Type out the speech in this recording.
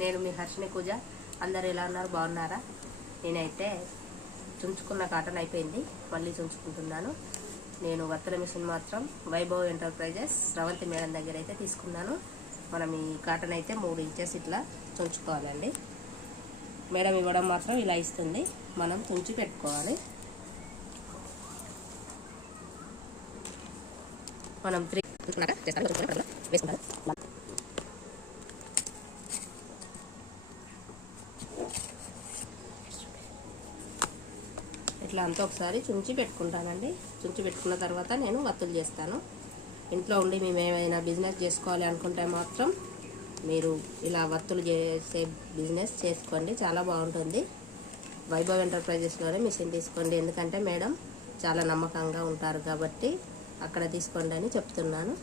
నేను మీ హర్షిని పూజ. అందరు ఎలా ఉన్నారు? బాగున్నారా? నేనైతే చుంచుకున్న కాటన్ అయిపోయింది, మళ్ళీ చుంచుకుంటున్నాను. నేను వత్తల మిషన్ మాత్రం వైభవ్ ఎంటర్ప్రైజెస్ స్రవంతి మేడం దగ్గర అయితే తీసుకున్నాను. మనం ఈ కాటన్ అయితే 3 ఇంచెస్ ఇట్లా చుంచుకోవాలండి. మేడం ఇవ్వడం మాత్రం ఇలా ఇస్తుంది, మనం చుంచి పెట్టుకోవాలి. మనం 3 వేసుకుంటారు. ఇట్లా అంతా ఒకసారి చుంచి పెట్టుకుంటానండి. చుంచి పెట్టుకున్న తర్వాత నేను వత్తులు చేస్తాను. ఇంట్లో ఉండి మేము ఏమైనా బిజినెస్ చేసుకోవాలి అనుకుంటే మాత్రం మీరు ఇలా వత్తులు చేసే బిజినెస్ చేసుకోండి, చాలా బాగుంటుంది. వైభవ్ ఎంటర్ప్రైజెస్లోనే మిషన్ తీసుకోండి, ఎందుకంటే మేడం చాలా నమ్మకంగా ఉంటారు కాబట్టి అక్కడ తీసుకోండి అని చెప్తున్నాను.